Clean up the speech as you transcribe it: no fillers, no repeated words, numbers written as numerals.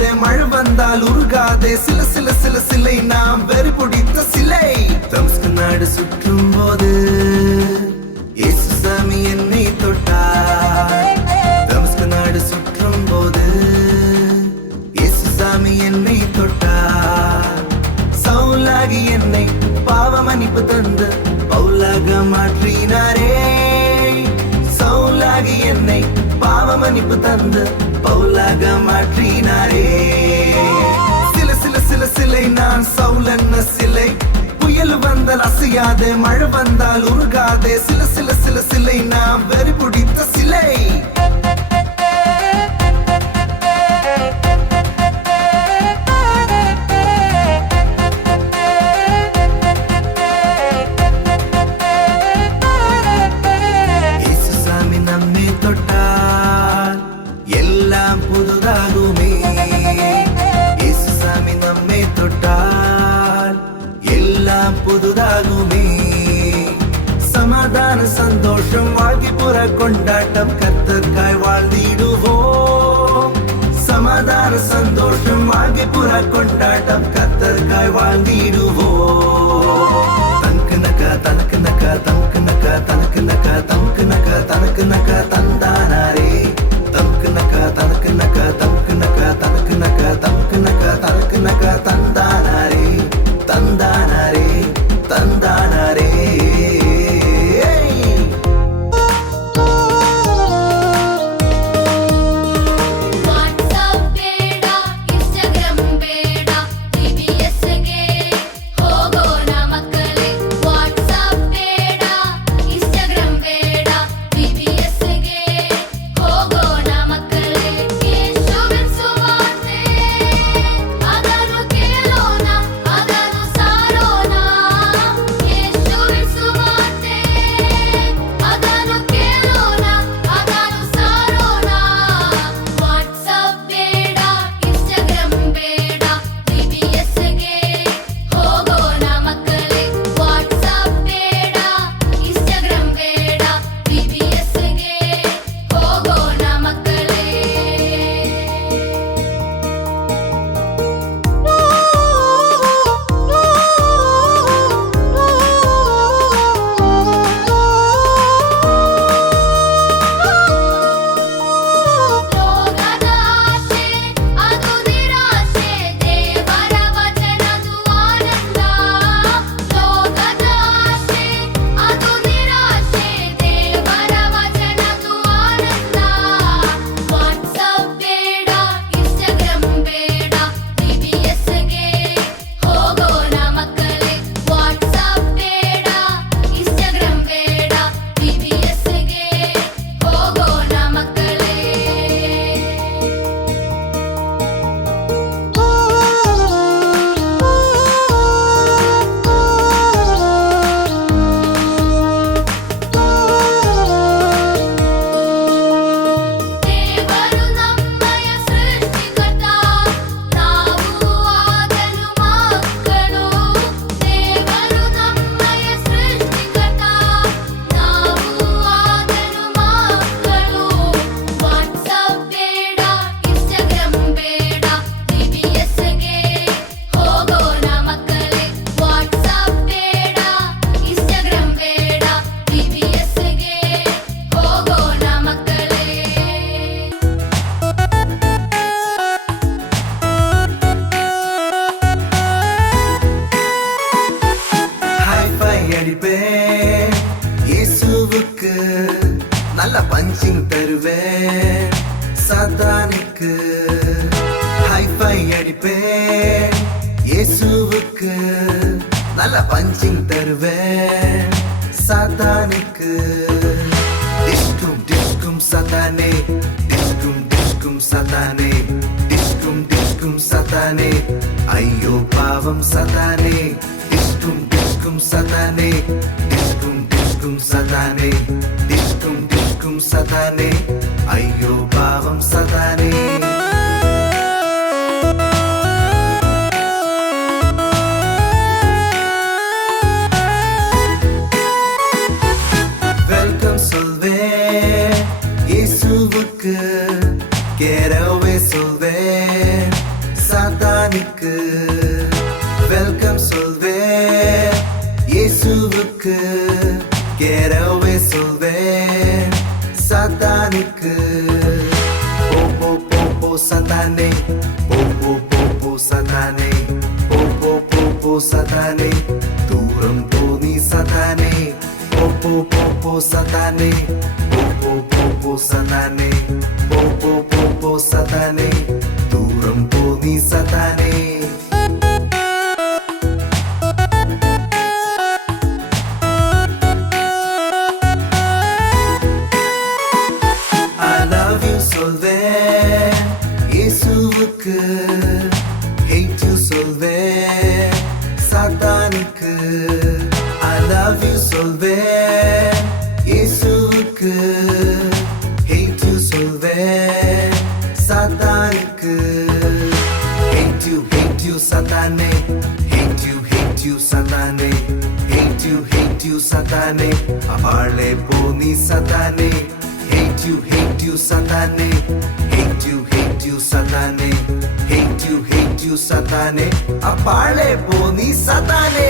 அசையாதே, மழை வந்தால் உருகாதே, சில சில சில சிலை நாம் வெறி பிடித்த சிலை. தமஸ்கு நாடு சுற்றும் போது இயேசு சாமி என்னை தொட்டார். தமஸ்கு நாடு சுற்றும் போது இயேசு சாமி என்னை தொட்டார். சவுலாகி என்னை பாவ மன்னிப்பு தந்து பவுலாக மாற்றினாரே. சவுலாகி என்னை பாவ மன்னிப்பு தந்து பவுலாக மாற்றினாரே. சில சில சில சிலை நான் சவுல் என்ன சிலை. புயல் வந்தால் அசையாதே, மழை வந்தால் உருகாதே, சில சில சில சிலை நான் வெறி பிடித்த சிலை. புதுதாகுமே, இயேசு சாமி நம்மை தொட்டால் எல்லாம் புதுதாகுமே. சமாதான சந்தோஷம் வாழ்க்கை புற கொண்டாட்டம் கர்த்தர்காய் வாழ்ந்திடுவோம். சமாதான சந்தோஷம் வாழ்க்கை புற கொண்டாட்டம் கர்த்தர்காய் வாழ்ந்திடுவோம். தனக்கு நக்கா தனக்கு நக்கா தனக்கு நக்கா தனக்கு நக்கா தனக்கு நக்கா தனக்கு நக்கா தந்தானாரே. தனக்கு நக்கா தனக்கு நக்கா தனக்கு நக்கா தனக்கு நக்கா தனக்கு நக்கா தனக்கு நக்கா தந்தானாரே தந்தானாரே தந்தானாரே. இயேசுவுக்கு நல்ல பஞ்சிங் தருவேன். சாத்தானுக்கு ஹைஃபை அடிப்பேன். இயேசுவுக்கு நல்ல பஞ்சிங் தருவேன். சாத்தானுக்கு டிஷ்கும் டிஷ்கும் சத்தானே, டிஷ்கும் டிஷ்கும் சத்தானே, டிஷ்கும் டிஷ்கும் சத்தானே, ஐயோ பாவம் சத்தானே. டிஷ்கும் டிஷ்கும் சத்தானே, டிஷ்கும் டிஷ்கும் சத்தானே, டிஷ்கும் டிஷ்கும் சத்தானே, ஐயோ பாவம் சத்தானே. வெல்கம் சொல்வேன் இயேசுவுக்கு, get away சொல்வேன். இயேசுவுக்கு கேரவே சொல்வேன் சாத்தானுக்கு போ போ போ போ சாத்தானே போ போ போ போ சாத்தானே போ போ போ போ சாத்தானே தூரம் போ நீ சாத்தானே போ போ போ போ சாத்தானே போ போ போ போ சாத்தானே போ போ போ போ சாத்தானே தூரம் போ நீ சாத்தானே சொல்வேன் இயேசுவுக்கு hate you சொல்வேன் சாத்தானுக்கு I love you சொல்வேன் இயேசுவுக்கு hate you சொல்வேன் சாத்தானுக்கு hate you சாத்தானே hate you சாத்தானே hate you சாத்தானே அபாளே போ நீ சாத்தானே hate you சாத்தானே hate you சாத்தானே hate you சாத்தானே அப்பாளே போ நீ சாத்தானே